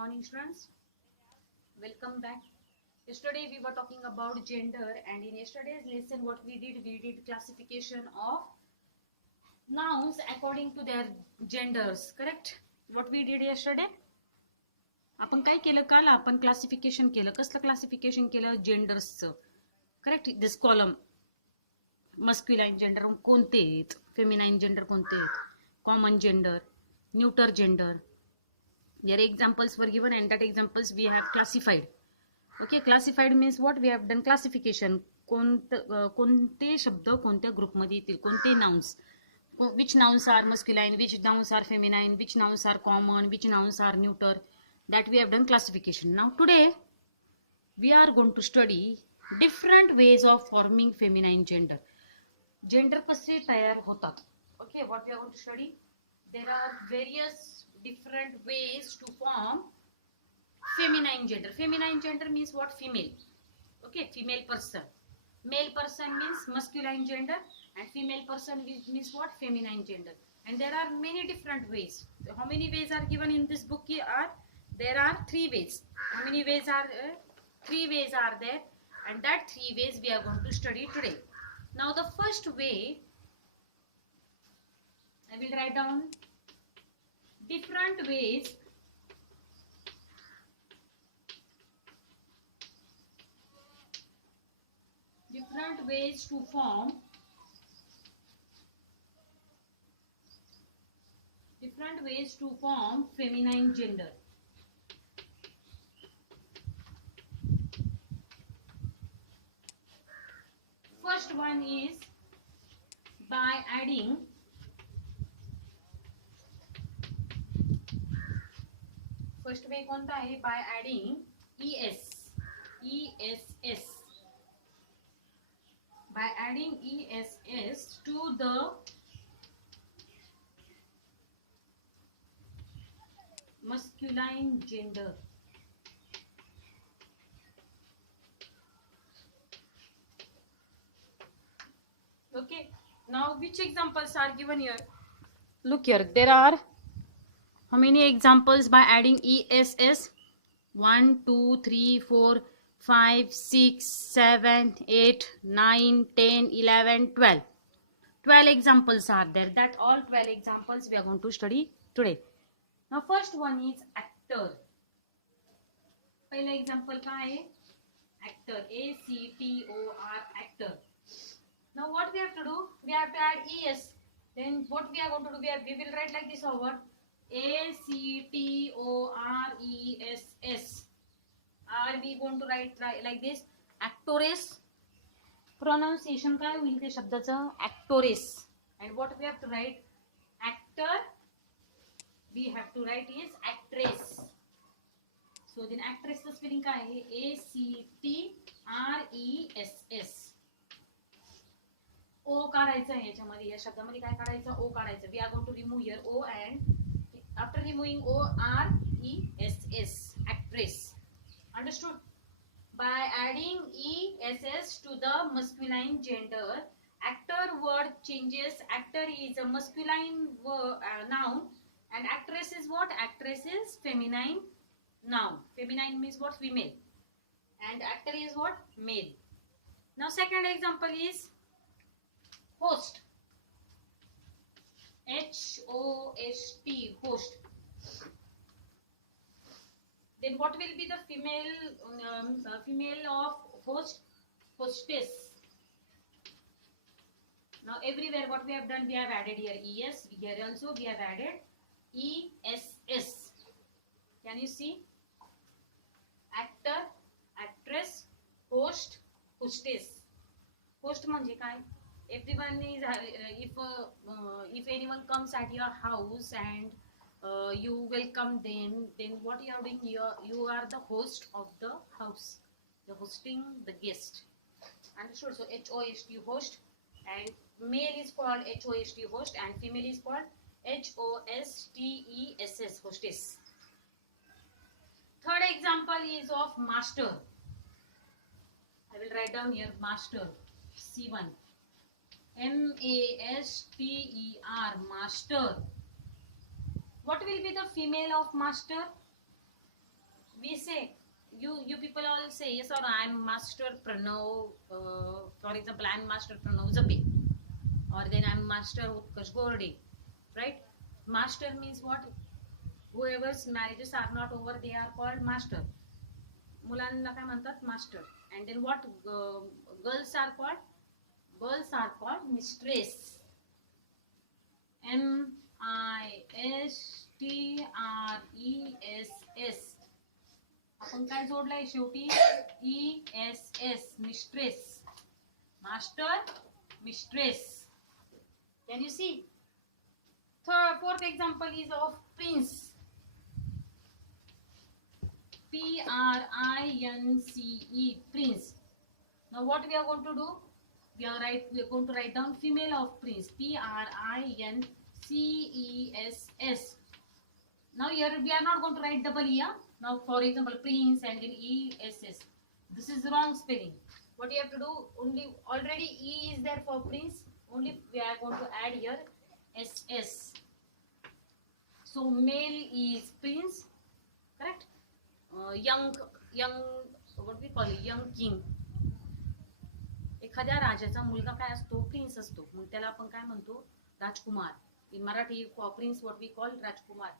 morning, students. Welcome back. Yesterday we were talking about gender, and in yesterday's lesson, what we did classification of nouns according to their genders. Correct? What we did yesterday? आपण काय केलं काल आपण classification केलं कसलं classification केलं जेंडर्सचं correct this column मस्क्युलाइन gender कोणते आहेत फेमिनाइन जेंडर कोणते आहेत common gender neuter gender their examples were given and that examples we have classified. Okay, classified means what we have done classification. कोणते शब्द कोणत्या ग्रुपमध्ये येतील कोणते nouns, which nouns are masculine, which nouns are feminine, which nouns are common, which nouns are neuter, that we have done classification. Now today we are going to study different ways of forming feminine gender. Gender कसे तयार होतात. Okay, what we are going to study, there are various different ways to form feminine gender. Feminine gender means what? Female. Okay, female person. Male person means masculine gender and female person means what? Feminine gender. And there are many different ways. How many ways are given in this book? There are 3 ways. How many ways are 3 ways are there, and that 3 ways we are going to study today. Now the first way, I will write down different ways to form feminine gender. First one is by adding first way कोणता आहे by adding ess by adding ess to the masculine gender. Okay, now which examples are given here? Look here, there are how many examples by adding ess? 1 2 3 4 5 6 7 8 9 10 11 12 12 examples are there. That all 12 examples we are going to study today. Now first one is actor. पहला example काय आहे? Actor, ACTOR, actor. Now what we have to do, we have to add es. Then what we are going to do, we will write like this over ACTORESS. Are we going to write like this? Actress. Pronunciation काय होईल त्या शब्दाचं? Actress. And what we have to write? Actor. We have to write is actress. So then actress चं spelling काय आहे? ACTRESS. O काढायचं आहे याच्यामध्ये, या शब्दामध्ये काय काढायचं? O काढायचं. We are going to remove here O, and after removing O, RESS, actress. Understood? By adding ESS to the masculine gender, actor word changes. Actor is a masculine noun, and actress is what? Actress is feminine noun. Feminine means what? Female. And actor is what? Male. Now second example is host. HOST, host. Then what will be the female of host? Hostess. Now everywhere what we have done, we have added here es. Here also we have added ess. Can you see? Actor, actress, host, hostess. Host म्हणजे काय? Everyone is if anyone comes at your house and you welcome them, then what you are doing? You are the host of the house. You're hosting the guest. Understood? So HOST, host, and male is called HOST, host, and female is called HOSTESS, hostess. Third example is of master. I will write down here master. C1. Master. What will be the female of master? We say, you people all say yes, or I am Master Pranav. For example, I am Master Pranav Zape, or then I am Master Utkarsh Gorde, right? Master means what? Whoever's marriages are not over, they are called master. मुलांना काय म्हणतात master. And then what girls are called? Girls are called mistress. Mistress. आपण काय जोडलाय शेवटी? ESS. Mistress. Master, mistress. Can you see? Fourth example is of prince. Prince. Prince. Now what we are going to do? We are going to write down female of prince. Princess. Now here we are not going to write double E. Now for example, prince and then ESS. This is wrong spelling. What you have to do? Only already E is there for prince. Only we are going to add here SS. So male is prince, correct? Young, what we call it, young king. एखाद्या राजाचा मुलगा काय असतो? Prince असतो. मग त्याला आपण काय म्हणतो? राजकुमार. In Marathi, for prince what we call Rajkumar.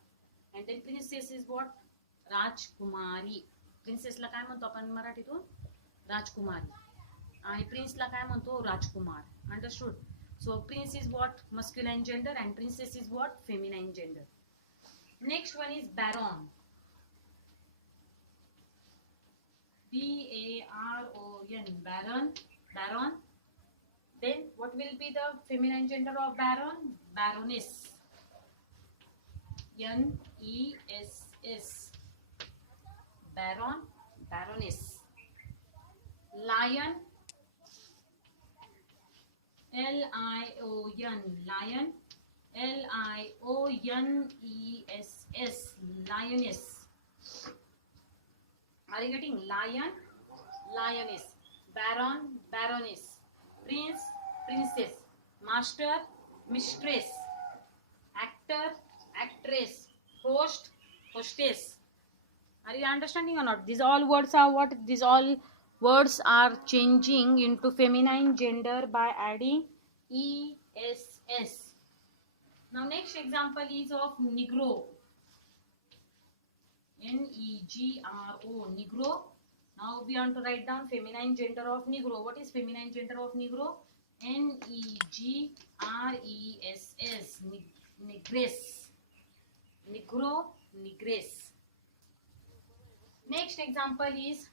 And then princess is what? Rajkumari. Princess ला काय म्हणतो आपण मराठीतून? राजकुमारी. आणि प्रिन्स ला काय म्हणतो? राजकुमार. Understood? So prince is what? Masculine gender, and princess is what? Feminine gender. Next one is baron. Baron. Baron. Then what will be the feminine gender of baron? Baroness. NESS. Baron, baroness. Lion. LION. Lion. LIONESS. Lioness. Are you getting? Lion, lioness. Baron, baroness. Prince, princess. Master, mistress. Actor, actress. Host, hostess. Are you understanding or not? These all words are what? These all words are changing into feminine gender by adding ESS. Now next example is of Negro. NEGRO. Negro. Now we want to write down feminine gender of Negro. What is feminine gender of Negro? NEGRESS. Negress. Negro, negress. Next example is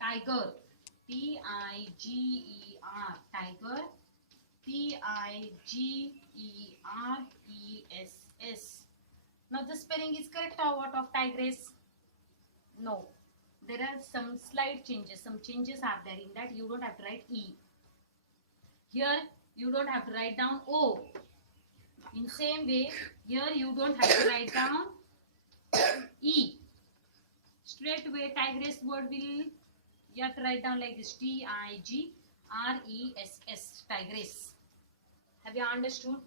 tiger. TIGER. Tiger. TIGERESS. Now the spelling is correct or what of tigress? No. There are some slight changes. Some changes are there in that. You don't have to write E. Here you don't have to write down O. In same way, here you don't have to write down E. Straight away tigress word will, you have to write down like this. TIGRESS. Tigress. Have you understood?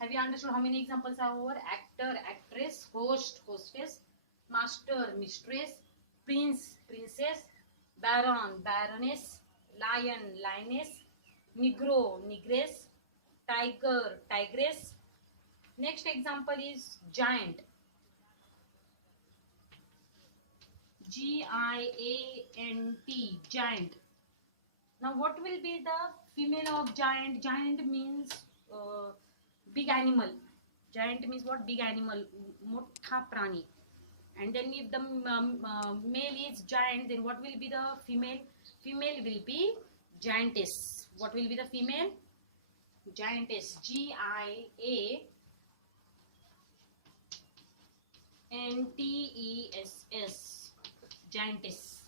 Have you understood how many examples are over? Actor, actress, host, hostess, master, mistress, prince, princess, baron, baroness, lion, lioness, negro, negress, tiger, tigress. Next example is giant. GIANT. Giant. Now what will be the female of giant? Giant means big animal. Giant means what? Big animal. Mottha prani. And then if the male is giant, then what will be the female? Female will be giantess. What will be the female? Giantess. GIANTESS. Giantess.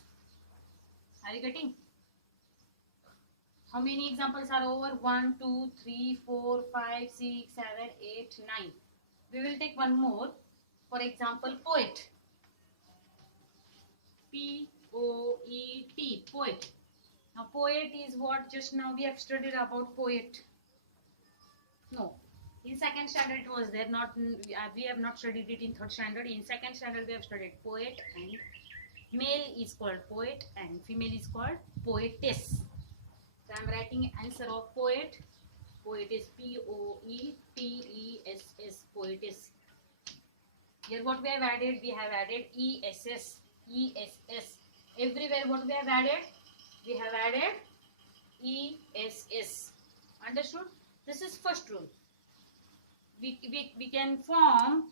Are you getting? How many examples are over? 1, 2, 3, 4, 5, 6, 7, 8, 9. We will take one more. For example, poet. POET. Poet. Now poet is what? Just now we have studied about poet. No. In second standard it was there, not we have not studied it in third standard. In second standard we have studied poet, and male is called poet and female is called poetess. So I am writing answer of poet. Poet is Poetess, poetess. Here what we have added? We have added ESS, ESS. Everywhere what we have added? We have added ESS. Understood? This is first rule. We can form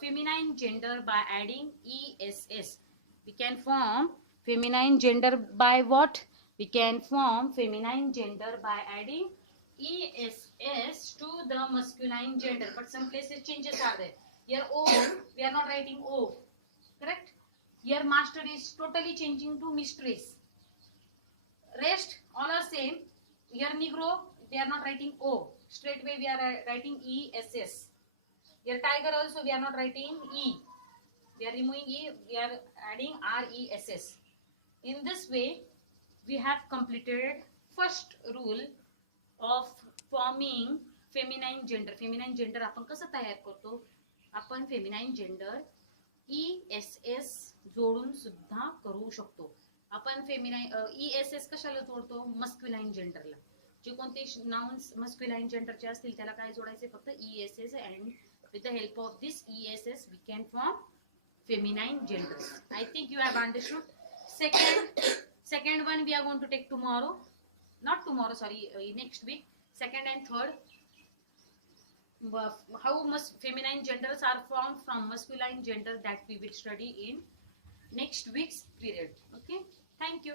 feminine gender by adding ESS. We can form feminine gender by what? We can form feminine gender by adding ESS to the masculine gender. But some places changes are there. Here O, we are not writing O. Correct? Here master is totally changing to mistress. Rest all are same. Here Negro, they are not writing O. Straight away we are writing ESS. Here tiger also we are not writing E. We are removing E. We are adding RESS. In this way, we have completed first rule of forming feminine gender. Feminine gender आपण कसं तयार करतो? आपण feminine gender ESS जोडून सुद्धा करू शकतो. आपण फेमिनाइन ESS कशाला जोडतो? मस्क्युलाइन जेंडरला. जे कोणते नाउन्स मस्क्युलाइन जेंडरचे असतील त्याला काय जोडायचे? फक्त ESS, and with the help of this ESS we can form feminine genders. I think you have understood. Second one we are going to take tomorrow. Not tomorrow, sorry, next week. Second and third. How feminine genders are formed from masculine gender, that we will study in next week's period. Okay. Thank you.